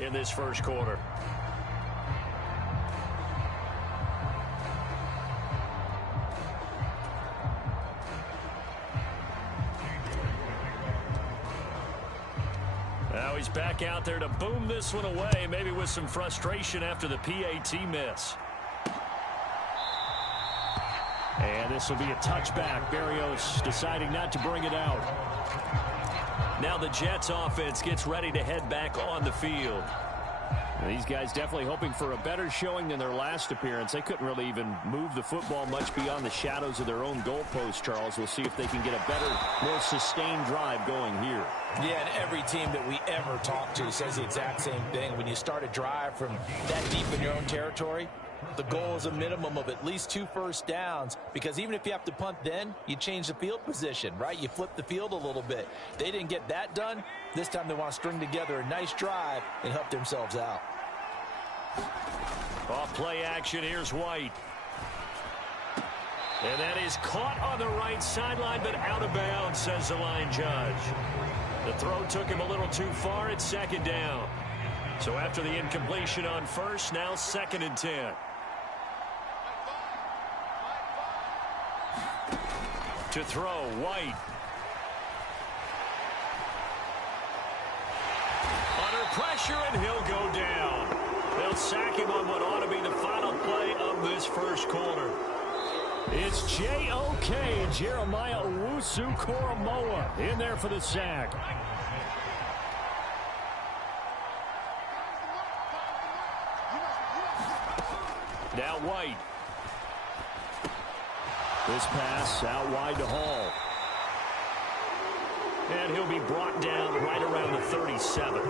in this first quarter. Now he's back out there to boom this one away, maybe with some frustration after the PAT miss. And this will be a touchback. Berrios deciding not to bring it out. Now the Jets offense gets ready to head back on the field. These guys definitely hoping for a better showing than their last appearance. They couldn't really even move the football much beyond the shadows of their own goalpost, Charles. We'll see if they can get a better, more sustained drive going here. Yeah, and every team that we ever talk to says the exact same thing. When you start a drive from that deep in your own territory, the goal is a minimum of at least 2 first downs, because even if you have to punt then, you change the field position, right? You flip the field a little bit. They didn't get that done. This time they want to string together a nice drive and help themselves out. Off play action, here's White. And that is caught on the right sideline, but out of bounds, says the line judge. The throw took him a little too far. It's second down. So after the incompletion on first, now 2nd and 10. To throw, White. Under pressure, and he'll go down. They'll sack him on what ought to be the final play of this first quarter. It's J.O.K. Jeremiah Owusu-Koramoah in there for the sack. Now White. This pass out wide to Hall. And he'll be brought down right around the 37.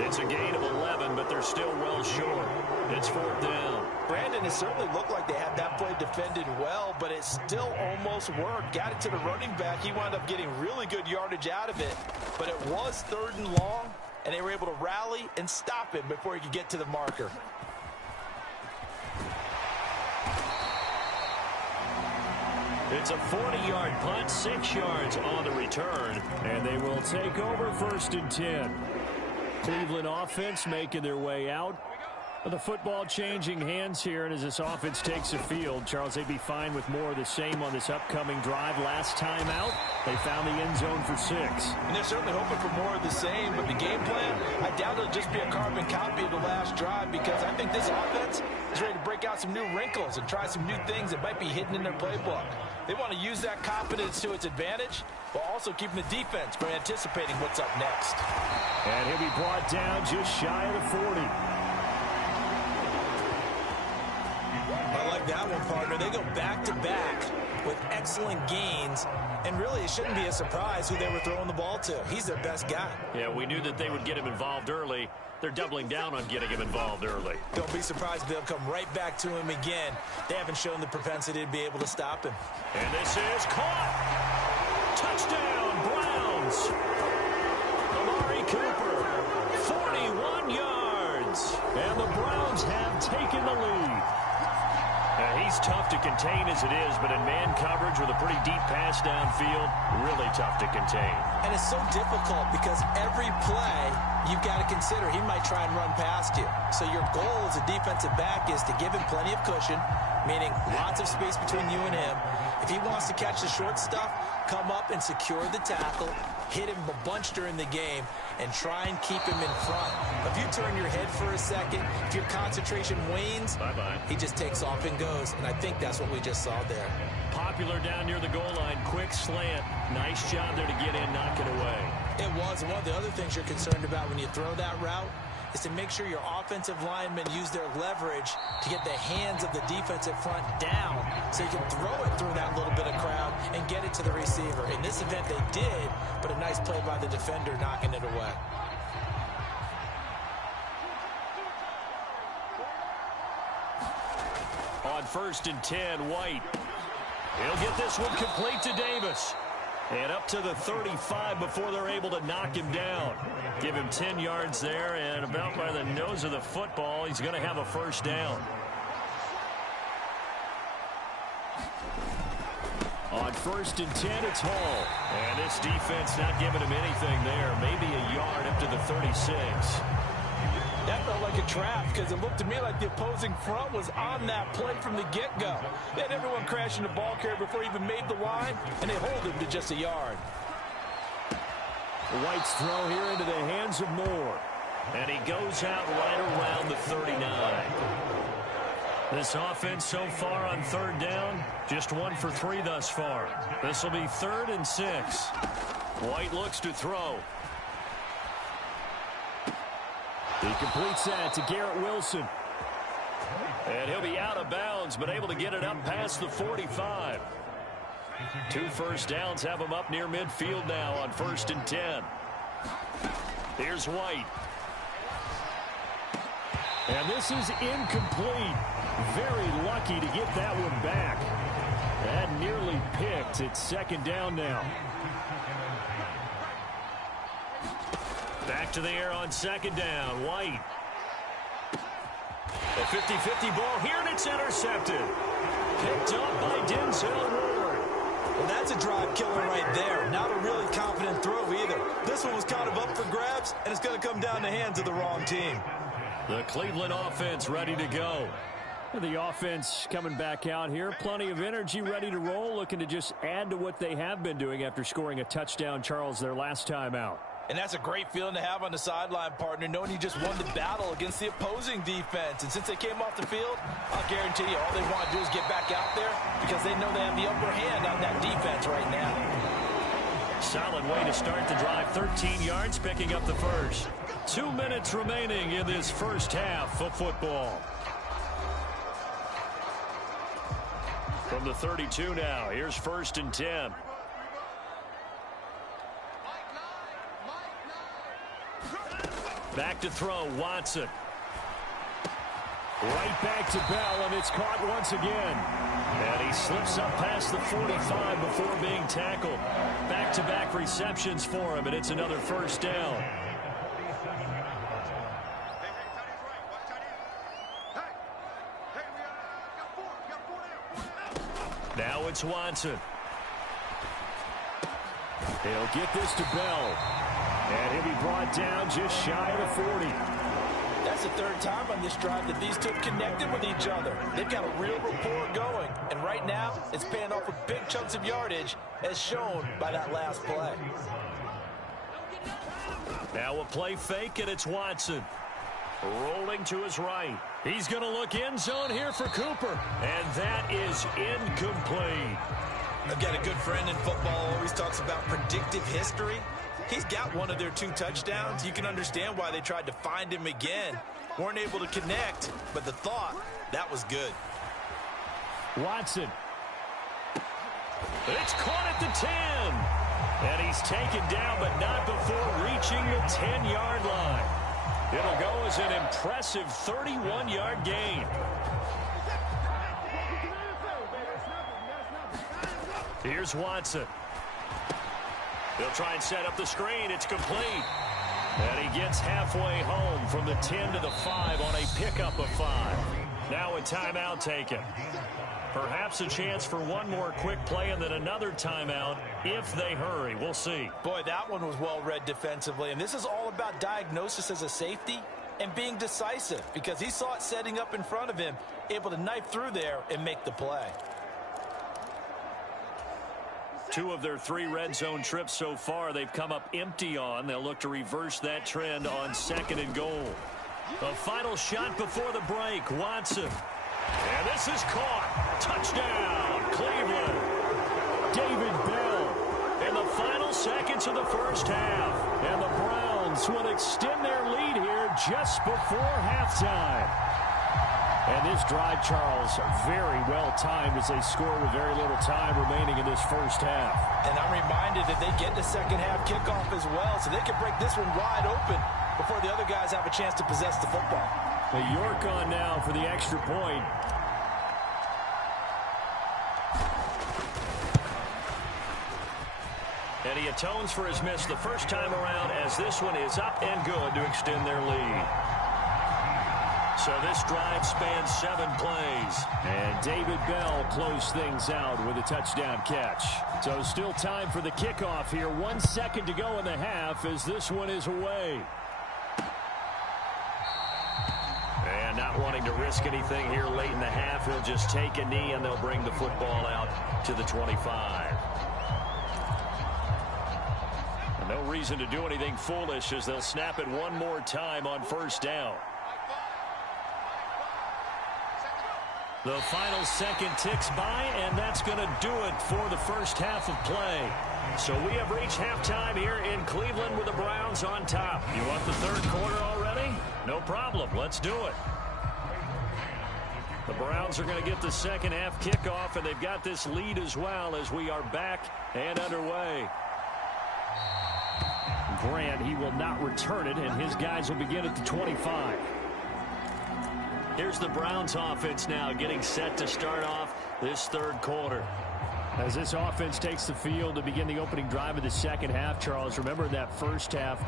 It's a gain of 11, but they're still well short. It's 4th down. Brandon, it certainly looked like they had that play defended well, but it still almost worked. Got it to the running back. He wound up getting really good yardage out of it. But it was 3rd and long, and they were able to rally and stop him before he could get to the marker. It's a 40-yard punt, 6 yards on the return, and they will take over 1st and 10. Cleveland offense making their way out. The football changing hands here, and as this offense takes the field, Charles, they'd be fine with more of the same on this upcoming drive. Last time out, they found the end zone for 6. And they're certainly hoping for more of the same, but the game plan, I doubt it'll just be a carbon copy of the last drive, because I think this offense is ready to break out some new wrinkles and try some new things that might be hidden in their playbook. They want to use that confidence to its advantage, while also keeping the defense from anticipating what's up next. And he'll be brought down just shy of the 40. I like that one, partner. They go back-to-back with excellent gains, and really it shouldn't be a surprise who they were throwing the ball to. He's their best guy. Yeah, we knew that they would get him involved early. They're doubling down on getting him involved early. Don't be surprised if they'll come right back to him again. They haven't shown the propensity to be able to stop him. And this is caught. Touchdown, Browns. Amari Cooper, 41 yards. And the Browns have taken the lead. He's tough to contain as it is, but in man coverage with a pretty deep pass downfield, really tough to contain. And it's so difficult because every play you've got to consider he might try and run past you. So your goal as a defensive back is to give him plenty of cushion, meaning lots of space between you and him. If he wants to catch the short stuff, come up and secure the tackle, hit him a bunch during the game, and try and keep him in front. If you turn your head for a second, if your concentration wanes, he just takes off and goes, and I think that's what we just saw there. Popular down near the goal line, quick slant. Nice job there to get in, knock it away. It was. One of the other things you're concerned about when you throw that route is to make sure your offensive linemen use their leverage to get the hands of the defensive front down so you can throw it through that little bit of crowd and get it to the receiver. In this event, they did, but a nice play by the defender knocking it away. On 1st and 10, White. He'll get this one complete to Davis. And up to the 35 before they're able to knock him down. Give him 10 yards there, and about by the nose of the football, he's going to have a 1st down. On 1st and 10, it's Hall. And this defense not giving him anything there. Maybe a yard up to the 36. That felt like a trap because it looked to me like the opposing front was on that play from the get-go. They had everyone crashing the ball carrier before he even made the line, and they hold him to just a yard. White's throw here into the hands of Moore. And he goes out right around the 39. This offense so far on third down, just 1 for 3 thus far. This will be 3rd and 6. White looks to throw. He completes that to Garrett Wilson. And he'll be out of bounds, but able to get it up past the 45. 2 first downs have him up near midfield now on 1st and 10. Here's White. And this is incomplete. Very lucky to get that one back. That nearly picked. It's 2nd down now. Back to the air on 2nd down. White. A 50-50 ball here, and it's intercepted. Picked up by Denzel Ward. Well, that's a drive killer right there. Not a really confident throw either. This one was kind of up for grabs, and it's going to come down the hands of the wrong team. The Cleveland offense ready to go. The offense coming back out here. Plenty of energy, ready to roll, looking to just add to what they have been doing after scoring a touchdown, Charles, their last time out. And that's a great feeling to have on the sideline, partner, knowing you just won the battle against the opposing defense. And since they came off the field, I'll guarantee you all they want to do is get back out there because they know they have the upper hand on that defense right now. Solid way to start the drive. 13 yards, picking up the first. 2 minutes remaining in this first half of football. From the 32 now, here's 1st and 10. Back to throw, Watson. Right back to Bell, and it's caught once again. And he slips up past the 45 before being tackled. Back-to-back receptions for him, and it's another first down. Now it's Watson. He'll get this to Bell. And he'll be brought down just shy of the 40. That's the 3rd time on this drive that these two have connected with each other. They've got a real rapport going. And right now, it's paying off with big chunks of yardage, as shown by that last play. Now a play fake, and it's Watson. Rolling to his right. He's going to look end zone here for Cooper. And that is incomplete. I've got a good friend in football, always talks about predictive history. He's got one of their 2 touchdowns. You can understand why they tried to find him again. Weren't able to connect, but the thought, that was good. Watson. It's caught at the 10. And he's taken down, but not before reaching the 10-yard line. It'll go as an impressive 31-yard gain. Here's Watson. He'll try and set up the screen. It's complete. And he gets halfway home from the 10 to the 5 on a pickup of 5. Now a timeout taken. Perhaps a chance for one more quick play and then another timeout if they hurry. We'll see. Boy, that one was well read defensively. And this is all about diagnosis as a safety and being decisive because he saw it setting up in front of him, able to knife through there and make the play. 2 of their 3 red zone trips so far they've come up empty on. They'll look to reverse that trend on 2nd and goal. A final shot before the break. Watson. And this is caught. Touchdown, Cleveland. David Bell in the final seconds of the first half. And the Browns will extend their lead here just before halftime. And this drive, Charles, very well timed as they score with very little time remaining in this first half. And I'm reminded that they get the second half kickoff as well, so they can break this one wide open before the other guys have a chance to possess the football. York on now for the extra point. And he atones for his miss the first time around as this one is up and good to extend their lead. So this drive spans 7 plays. And David Bell closed things out with a touchdown catch. So still time for the kickoff here. 1 second to go in the half as this one is away. not wanting to risk anything here late in the half. He'll just take a knee, and they'll bring the football out to the 25. And no reason to do anything foolish as they'll snap it one more time on first down. The final second ticks by, and that's going to do it for the first half of play. So we have reached halftime here in Cleveland with the Browns on top. You want the third quarter already? No problem. Let's do it. The Browns are going to get the second half kickoff, and they've got this lead as well as we are back and underway. Grant, he will not return it, and his guys will begin at the 25. Here's the Browns offense now getting set to start off this third quarter. As this offense takes the field to begin the opening drive of the second half, Charles, remember that first half,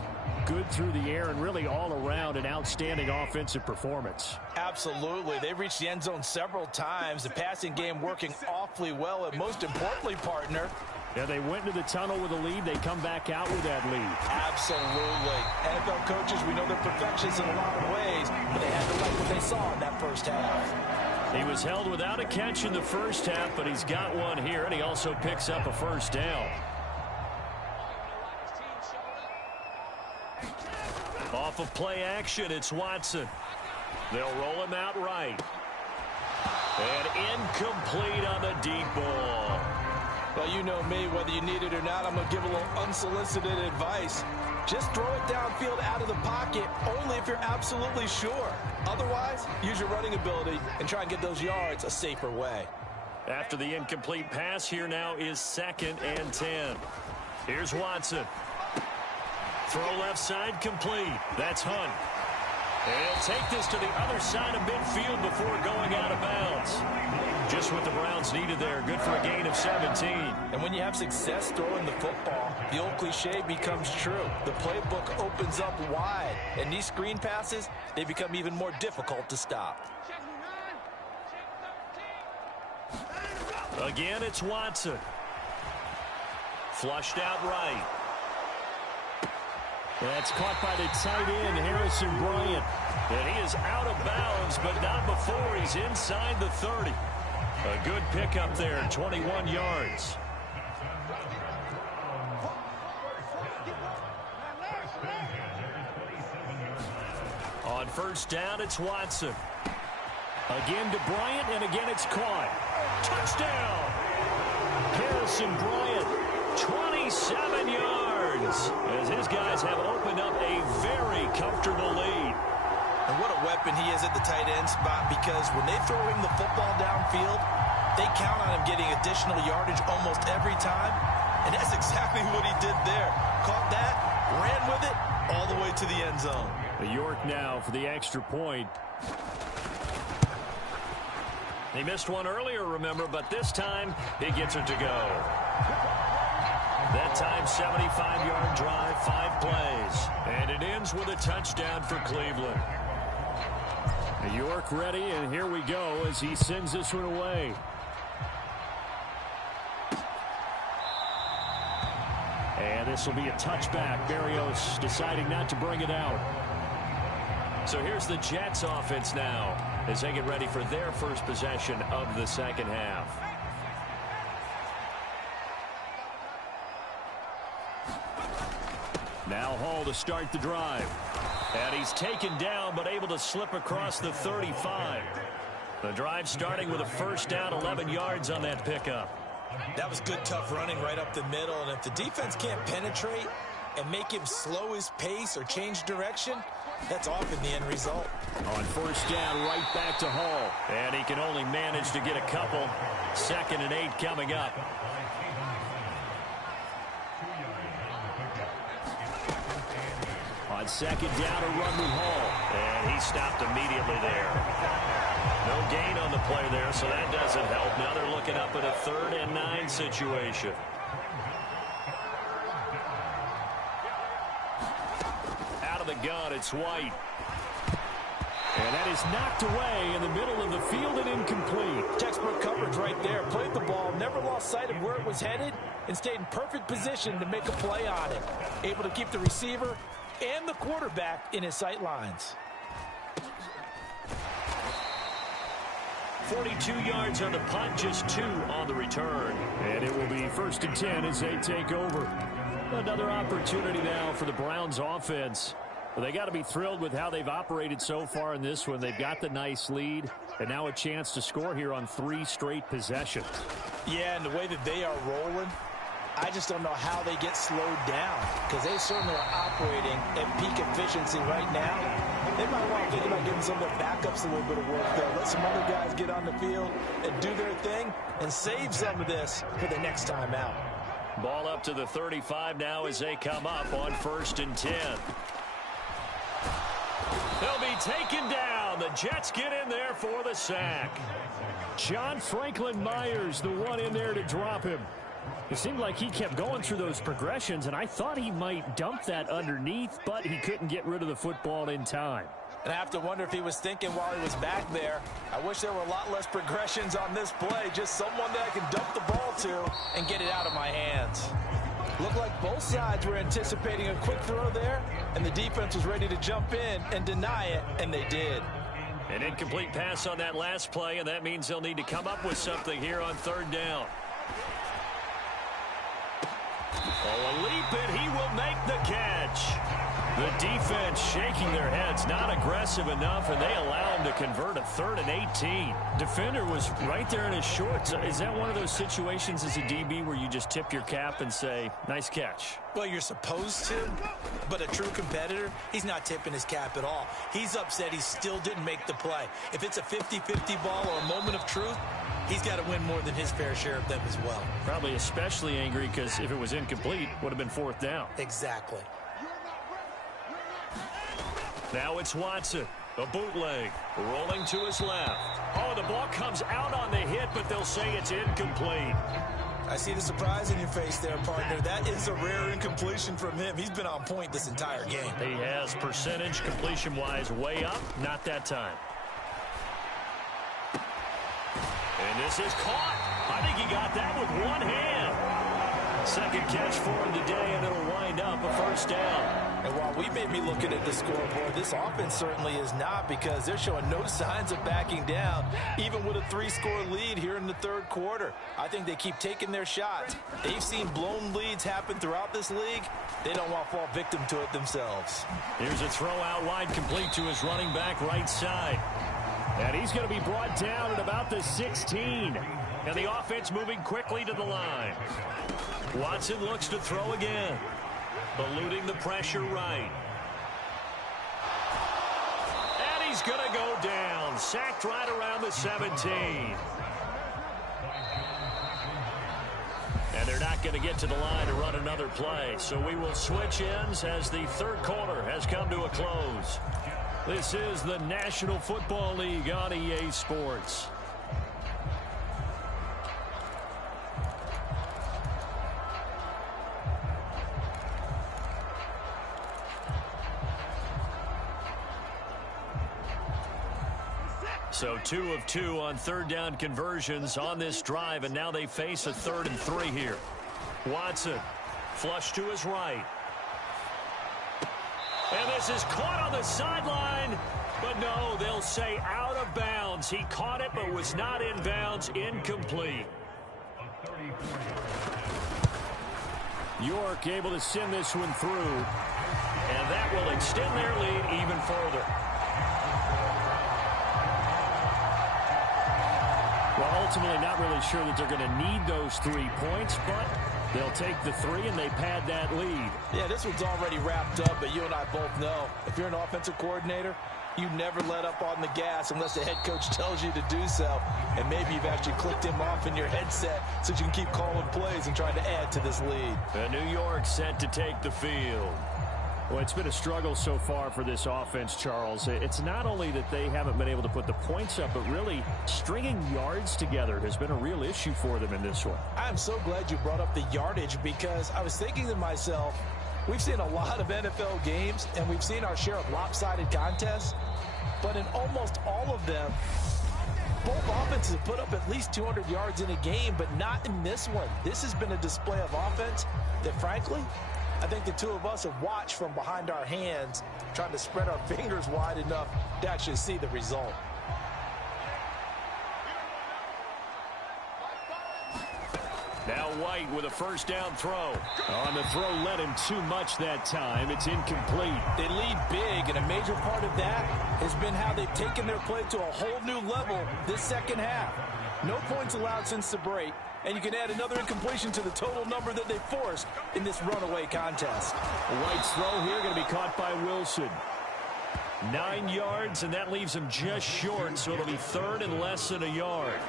good through the air and really all around an outstanding offensive performance. Absolutely. They've reached the end zone several times. The passing game working awfully well, and most importantly, partner, yeah, they went into the tunnel with a lead. They come back out with that lead. Absolutely. NFL coaches, we know they're perfectionists in a lot of ways, but they had to like what they saw in that first half. He was held without a catch in the first half, but he's got one here, and he also picks up a first down. Off of play action, it's Watson. They'll roll him out right. And incomplete on the deep ball. Well, you know me, whether you need it or not, I'm going to give a little unsolicited advice. Just throw it downfield out of the pocket, only if you're absolutely sure. Otherwise, use your running ability and try and get those yards a safer way. After the incomplete pass, here now is 2nd and 10. Here's Watson. Throw left side complete. That's Hunt. And he'll take this to the other side of midfield before going out of bounds. Just what the Browns needed there. Good for a gain of 17. And when you have success throwing the football, the old cliche becomes true. The playbook opens up wide. And these screen passes, they become even more difficult to stop. Again, it's Watson. Flushed out right. That's caught by the tight end, Harrison Bryant. And he is out of bounds, but not before he's inside the 30. A good pickup there, 21 yards. On first down, it's Watson. Again to Bryant, and again it's caught. Touchdown! Harrison Bryant, 27 yards, as his guys have opened up a very comfortable lead. And what a weapon he is at the tight end spot, because when they throw him the football downfield, they count on him getting additional yardage almost every time. And that's exactly what he did there. Caught that, ran with it, all the way to the end zone. York now for the extra point. He missed one earlier, remember, but this time he gets it to go. That time, 75-yard drive, 5 plays. And it ends with a touchdown for Cleveland. York ready, and here we go as he sends this one away. And this will be a touchback. Berrios deciding not to bring it out. So here's the Jets offense now as they get ready for their first possession of the second half. Now Hall to start the drive. And he's taken down but able to slip across the 35. The drive starting with a first down, 11 yards on that pickup. That was good, tough running right up the middle. And if the defense can't penetrate and make him slow his pace or change direction, that's often the end result. On first down, right back to Hall. And he can only manage to get a couple. 2nd and 8 coming up. On second down, a run with Hall. And he stopped immediately there. No gain on the play there, so that doesn't help. Now they're looking up at a 3rd and 9 situation. Out of the gun, it's White. And that is knocked away in the middle of the field and incomplete. Textbook coverage right there. Played the ball, never lost sight of where it was headed, and stayed in perfect position to make a play on it. Able to keep the receiver and the quarterback in his sight lines. 42 yards on the punt, just 2 on the return. And it will be 1st and 10 as they take over. Another opportunity now for the Browns offense. Well, they got to be thrilled with how they've operated so far in this one. They've got the nice lead, and now a chance to score here on 3 straight possessions. Yeah, and the way that they are rolling, I just don't know how they get slowed down, because they certainly are operating at peak efficiency right now. They might want to think about giving some of their backups a little bit of work, though. Let some other guys get on the field and do their thing and save some of this for the next time out. Ball up to the 35 now as they come up on 1st and 10. They'll be taken down. The Jets get in there for the sack. John Franklin Myers, the one in there to drop him. It seemed like he kept going through those progressions, and I thought he might dump that underneath, but he couldn't get rid of the football in time. And I have to wonder if he was thinking while he was back there, I wish there were a lot less progressions on this play, just someone that I can dump the ball to and get it out of my hands. Looked like both sides were anticipating a quick throw there, and the defense was ready to jump in and deny it, and they did. An incomplete pass on that last play, and that means they'll need to come up with something here on 3rd down. Oh, a leap, and he will make the catch. The defense shaking their heads, not aggressive enough, and they allow him to convert a 3rd and 18. Defender was right there in his shorts. Is that one of those situations as a DB where you just tip your cap and say, nice catch? Well, you're supposed to, but a true competitor, he's not tipping his cap at all. He's upset he still didn't make the play. If it's a 50-50 ball or a moment of truth, he's got to win more than his fair share of them as well. Probably especially angry because if it was incomplete, would have been 4th down. Exactly. Now it's Watson, a bootleg, rolling to his left. Oh, the ball comes out on the hit, but they'll say it's incomplete. I see the surprise in your face there, partner. That is a rare incompletion from him. He's been on point this entire game. He has percentage completion-wise way up, not that time. And this is caught. I think he got that with one hand. 2nd catch for him today, and it'll wind up a 1st down. And while we may be looking at the scoreboard, this offense certainly is not, because they're showing no signs of backing down, even with a 3-score lead here in the 3rd quarter. I think they keep taking their shots. They've seen blown leads happen throughout this league. They don't want to fall victim to it themselves. Here's a throw out wide, complete to his running back right side. And he's going to be brought down at about the 16. And the offense moving quickly to the line. Watson looks to throw again. Eluding the pressure right. And he's going to go down. Sacked right around the 17. And they're not going to get to the line to run another play. So we will switch ends as the 3rd quarter has come to a close. This is the National Football League on EA Sports. So 2 of 2 on 3rd down conversions on this drive, and now they face a 3rd and 3 here. Watson, flush to his right. And this is caught on the sideline, but no, they'll say out of bounds. He caught it, but was not in bounds, incomplete. York able to send this one through, and that will extend their lead even further. Well, ultimately not really sure that they're going to need those 3 points, but they'll take the 3 and they pad that lead. Yeah, this one's already wrapped up, but you and I both know if you're an offensive coordinator, you never let up on the gas unless the head coach tells you to do so. And maybe you've actually clicked him off in your headset so you can keep calling plays and trying to add to this lead. New York set to take the field. Well, it's been a struggle so far for this offense, Charles. It's not only that they haven't been able to put the points up, but really stringing yards together has been a real issue for them in this one. I'm so glad you brought up the yardage, because I was thinking to myself, we've seen a lot of NFL games, and we've seen our share of lopsided contests, but in almost all of them, both offenses have put up at least 200 yards in a game, but not in this one. This has been a display of offense that, frankly, I think the two of us have watched from behind our hands, trying to spread our fingers wide enough to actually see the result. White with a first down throw. On the throw led him too much that time. It's incomplete. They lead big, and a major part of that has been how they've taken their play to a whole new level this second half. No points allowed since the break, and you can add another incompletion to the total number that they forced in this runaway contest. White's throw here going to be caught by Wilson. 9 yards, and that leaves him just short, so it'll be third and less than a yard.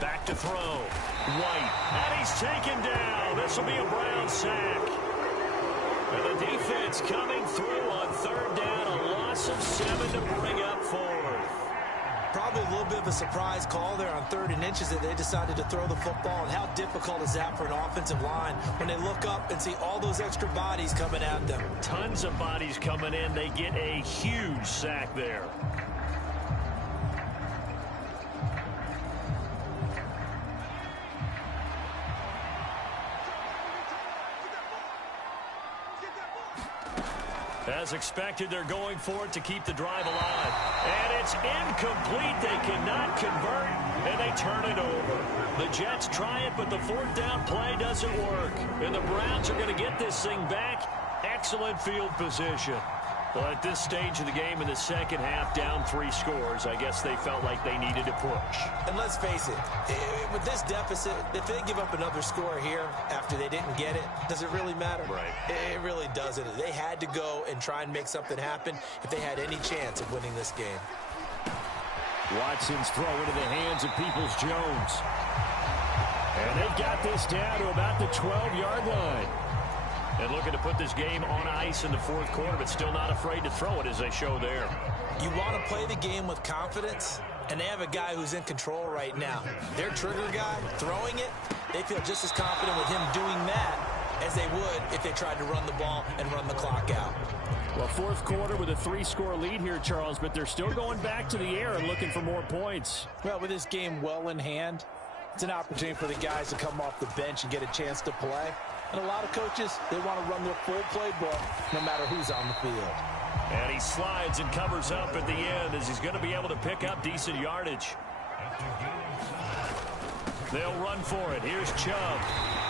Back to throw. White. And he's taken down. This will be a Brown sack. And the defense coming through on third down. A loss of 7 to bring up fourth. Probably a little bit of a surprise call there on 3rd and inches that they decided to throw the football. And how difficult is that for an offensive line when they look up and see all those extra bodies coming at them? Tons of bodies coming in. They get a huge sack there. As expected, they're going for it to keep the drive alive. And it's incomplete. They cannot convert, and they turn it over. The Jets try it, but the 4th down play doesn't work. And the Browns are going to get this thing back. Excellent field position. Well, at this stage of the game in the second half, down 3 scores, I guess they felt like they needed to push. And let's face it, with this deficit, if they give up another score here after they didn't get it, does it really matter? Right. It really doesn't. They had to go and try and make something happen if they had any chance of winning this game. Watson's throw into the hands of Peoples-Jones. And they've got this down to about the 12-yard line. And looking to put this game on ice in the 4th quarter, but still not afraid to throw it as they show there. You want to play the game with confidence, and they have a guy who's in control right now. Their trigger guy, throwing it, they feel just as confident with him doing that as they would if they tried to run the ball and run the clock out. Well, 4th quarter with a 3-score lead here, Charles, but they're still going back to the air and looking for more points. Well, with this game well in hand, it's an opportunity for the guys to come off the bench and get a chance to play. And a lot of coaches, they want to run their full playbook no matter who's on the field. And he slides and covers up at the end as he's going to be able to pick up decent yardage. They'll run for it. Here's Chubb.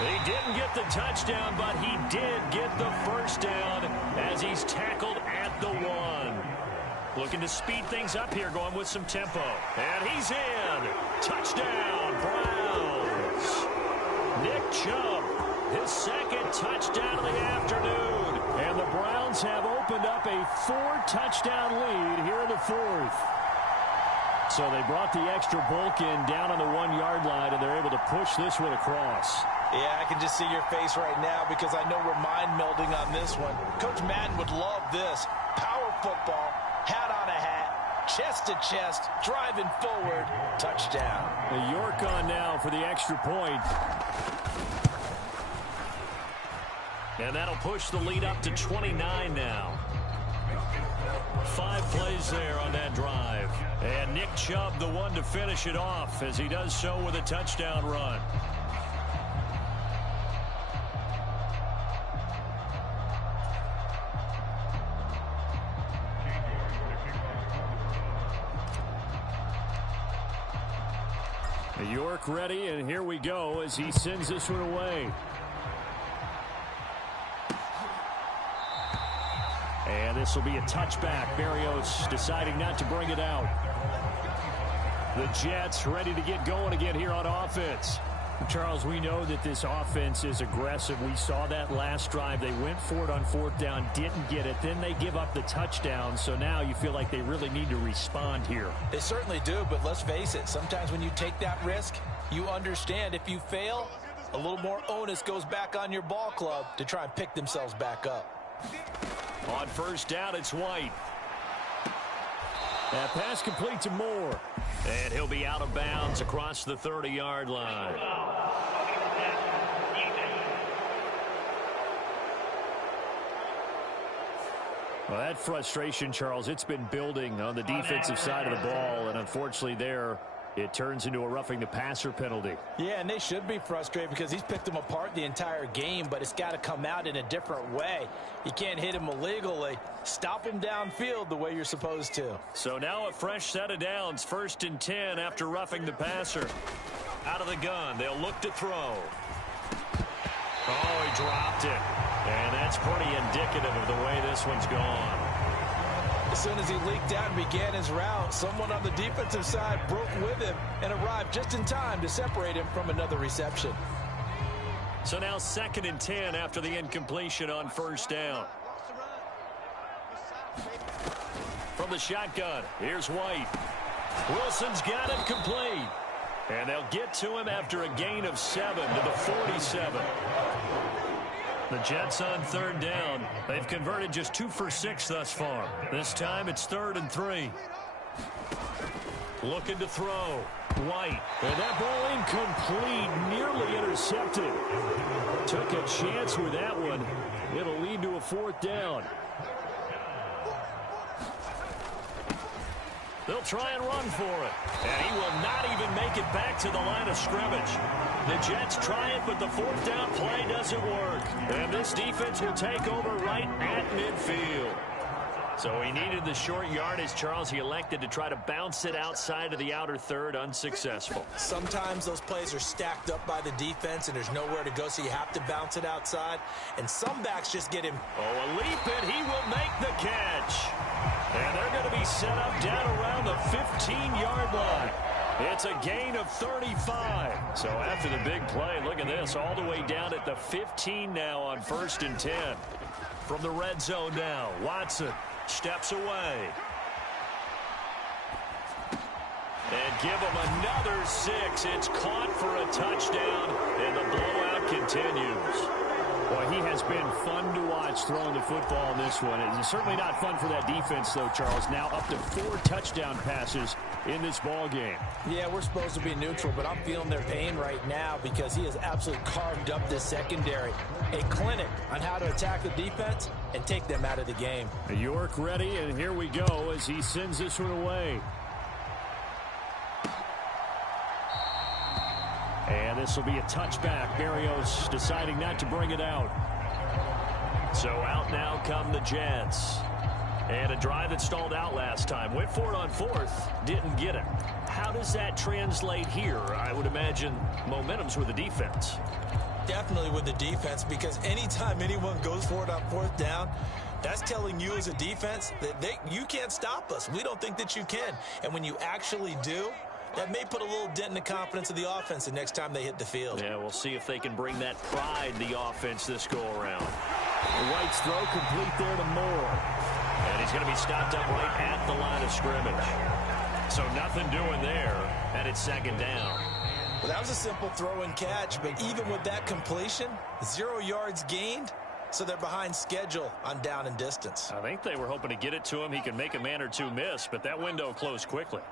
He didn't get the touchdown, but he did get the first down as he's tackled at the 1. Looking to speed things up here, going with some tempo. And he's in. Touchdown, Browns. Nick Chubb. His 2nd touchdown of the afternoon. And the Browns have opened up a 4-touchdown lead here in the 4th. So they brought the extra bulk in down on the 1-yard line, and they're able to push this one across. Yeah, I can just see your face right now because I know we're mind melding on this one. Coach Madden would love this. Power football, hat on a hat, chest to chest, driving forward, touchdown. The York on now for the extra point. And that'll push the lead up to 29 now. 5 plays there on that drive. And Nick Chubb, the one to finish it off, as he does so with a touchdown run. York ready, and here we go as he sends this one away. And this will be a touchback. Berrios deciding not to bring it out. The Jets ready to get going again here on offense. Charles, we know that this offense is aggressive. We saw that last drive. They went for it on 4th down, didn't get it. Then they give up the touchdown. So now you feel like they really need to respond here. They certainly do, but let's face it. Sometimes when you take that risk, you understand if you fail, a little more onus goes back on your ball club to try and pick themselves back up. On 1st down, it's White. That pass complete to Moore. And he'll be out of bounds across the 30-yard line. Well, that frustration, Charles, it's been building on the defensive side of the ball. And unfortunately there, It turns into a roughing the passer penalty. Yeah, and they should be frustrated because he's picked them apart the entire game, but it's got to come out in a different way. You can't hit him illegally. Stop him downfield the way you're supposed to. So now a fresh set of downs, 1st and 10 after roughing the passer. Out of the gun, they'll look to throw. Oh, he dropped it. And that's pretty indicative of the way this one's gone. As soon as he leaked out and began his route, someone on the defensive side broke with him and arrived just in time to separate him from another reception. So now 2nd and 10 after the incompletion on 1st down. From the shotgun, here's White. Wilson's got it complete. And they'll get to him after a gain of 7 to the 47. The Jets on 3rd down. They've converted just 2 for 6 thus far. This time it's 3rd and 3. Looking to throw. White. And that ball incomplete, nearly intercepted. Took a chance with that one. It'll lead to a 4th down. They'll try and run for it. And he will not even make it back to the line of scrimmage. The Jets try it, but the 4th down play doesn't work. And this defense will take over right at midfield. So he needed the short yardage, Charles. He elected to try to bounce it outside of the outer third, unsuccessful. Sometimes those plays are stacked up by the defense and there's nowhere to go, so you have to bounce it outside. And some backs just get him. Oh, a leap, and he will make the catch. And they're going to be set up down around the 15-yard line. It's a gain of 35. So after the big play, look at this, all the way down at the 15 now on 1st and 10. From the red zone now, Watson steps away. And give him another 6. It's caught for a touchdown, and the blowout continues. Boy, he has been fun to watch throwing the football in this one. It's certainly not fun for that defense, though, Charles. Now up to 4 touchdown passes in this ball game. Yeah, we're supposed to be neutral, but I'm feeling their pain right now because he has absolutely carved up this secondary. A clinic on how to attack the defense and take them out of the game. York ready, and here we go as he sends this one away. And this will be a touchback. Berrios deciding not to bring it out. So out now come the Jets. And a drive that stalled out last time. Went for it on 4th. Didn't get it. How does that translate here? I would imagine momentum's with the defense. Definitely with the defense, because anytime anyone goes for it on 4th down, that's telling you as a defense that you can't stop us. We don't think that you can. And when you actually do, that may put a little dent in the confidence of the offense the next time they hit the field. Yeah, we'll see if they can bring that pride in the offense this go-around. White's throw complete there to Moore. And he's going to be stopped up right at the line of scrimmage. So nothing doing there, and it's 2nd down. Well, that was a simple throw and catch, but even with that completion, 0 yards gained, so they're behind schedule on down and distance. I think they were hoping to get it to him. He could make a man or two miss, but that window closed quickly.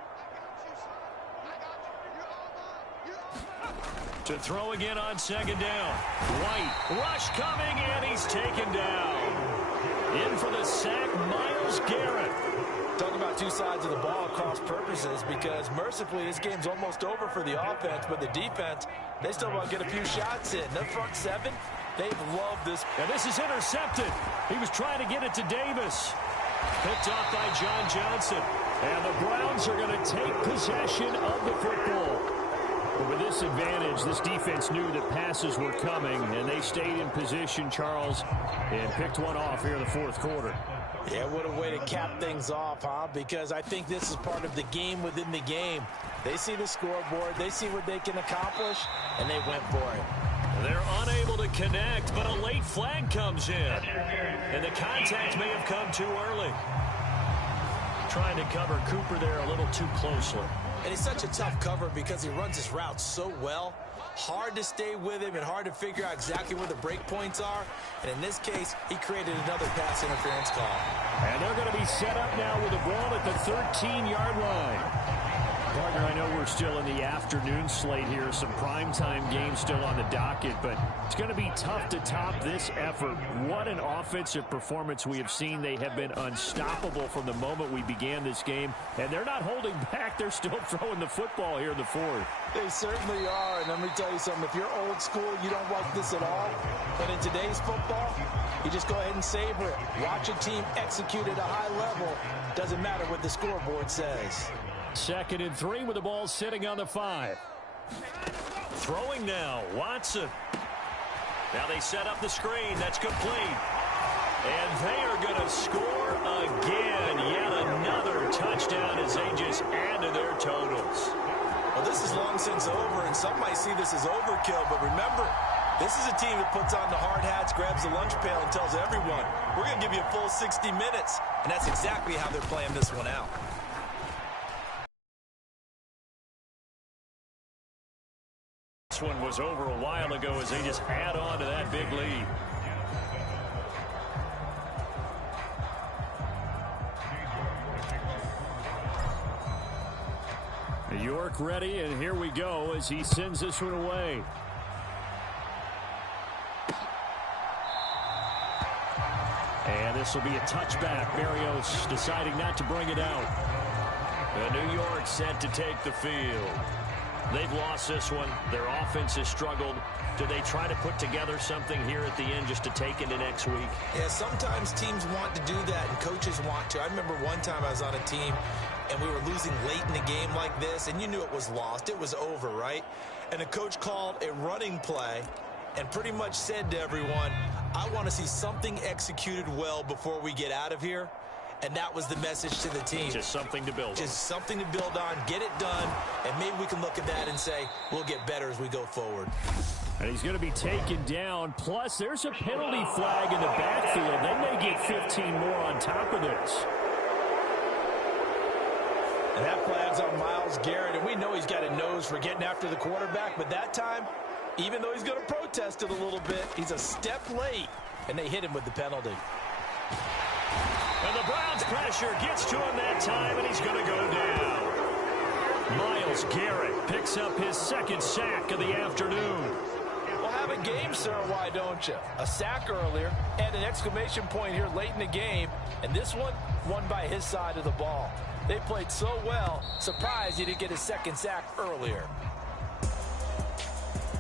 To throw again on 2nd down. White, rush coming, and he's taken down. In for the sack, Myles Garrett. Talk about two sides of the ball cross purposes, because mercifully this game's almost over for the offense, but the defense, they still want to get a few shots in. The front 7, they've loved this. And this is intercepted. He was trying to get it to Davis. Picked off by John Johnson. And the Browns are going to take possession of the football. But with this advantage, this defense knew that passes were coming, and they stayed in position, Charles, and picked one off here in the 4th quarter. Yeah, what a way to cap things off, huh? Because I think this is part of the game within the game. They see the scoreboard, they see what they can accomplish, and they went for it. They're unable to connect, but a late flag comes in. And the contact may have come too early. Trying to cover Cooper there a little too closely. And it's such a tough cover because he runs his route so well. Hard to stay with him and hard to figure out exactly where the break points are. And in this case, he created another pass interference call. And they're going to be set up now with the ball at the 13-yard line. Partner, I know we're still in the afternoon slate here. Some primetime games still on the docket, but it's going to be tough to top this effort. What an offensive performance we have seen. They have been unstoppable from the moment we began this game, and they're not holding back. They're still throwing the football here in the fourth. They certainly are, and let me tell you something. If you're old school, you don't like this at all. But in today's football, you just go ahead and savor it. Watch a team execute at a high level. Doesn't matter what the scoreboard says. 2nd and 3 with the ball sitting on the 5. Throwing now, Watson. Now they set up the screen. That's complete. And they are going to score again. Yet another touchdown as they just add to their totals. Well, this is long since over, and some might see this as overkill. But remember, this is a team that puts on the hard hats, grabs the lunch pail, and tells everyone, we're going to give you a full 60 minutes. And that's exactly how they're playing this one out. This one was over a while ago as they just add on to that big lead. York ready, and here we go as he sends this one away. And this will be a touchback. Berrios deciding not to bring it out. And New York set to take the field. They've lost this one. Their offense has struggled. Do they try to put together something here at the end just to take into next week? Yeah, sometimes teams want to do that, and coaches want to. I remember one time I was on a team, and we were losing late in the game like this, and you knew it was lost. It was over, right? And the coach called a running play and pretty much said to everyone, I want to see something executed well before we get out of here. And that was the message to the team. Just something to build on. Just something to build on, get it done, and maybe we can look at that and say, we'll get better as we go forward. And he's going to be taken down. Plus, there's a penalty flag in the backfield. They may get 15 more on top of this. And that flag's on Myles Garrett, and we know he's got a nose for getting after the quarterback, but that time, even though he's going to protest it a little bit, he's a step late, and they hit him with the penalty. And the Browns' pressure gets to him that time, and he's going to go down. Myles Garrett picks up his 2nd sack of the afternoon. Well, have a game, sir, why don't you? A sack earlier and an exclamation point here late in the game, and this one won by his side of the ball. They played so well, surprised he didn't get his 2nd sack earlier.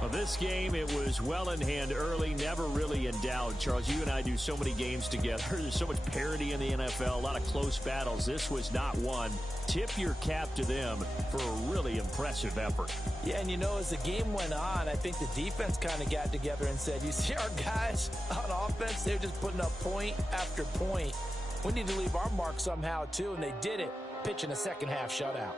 Well, this game, it was well in hand early, never really in doubt. Charles, you and I do so many games together. There's so much parity in the NFL, a lot of close battles. This was not one. Tip your cap to them for a really impressive effort. Yeah, and you know, as the game went on, I think the defense kind of got together and said, you see our guys on offense, they're just putting up point after point. We need to leave our mark somehow, too, and they did it, pitching a second-half shutout.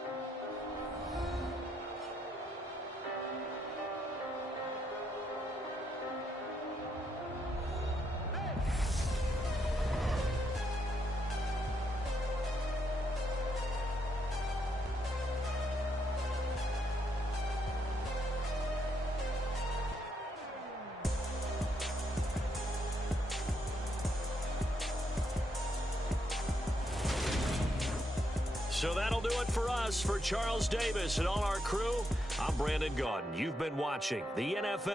So that'll do it for us. For Charles Davis and all our crew, I'm Brandon Gaudin. You've been watching the NFL.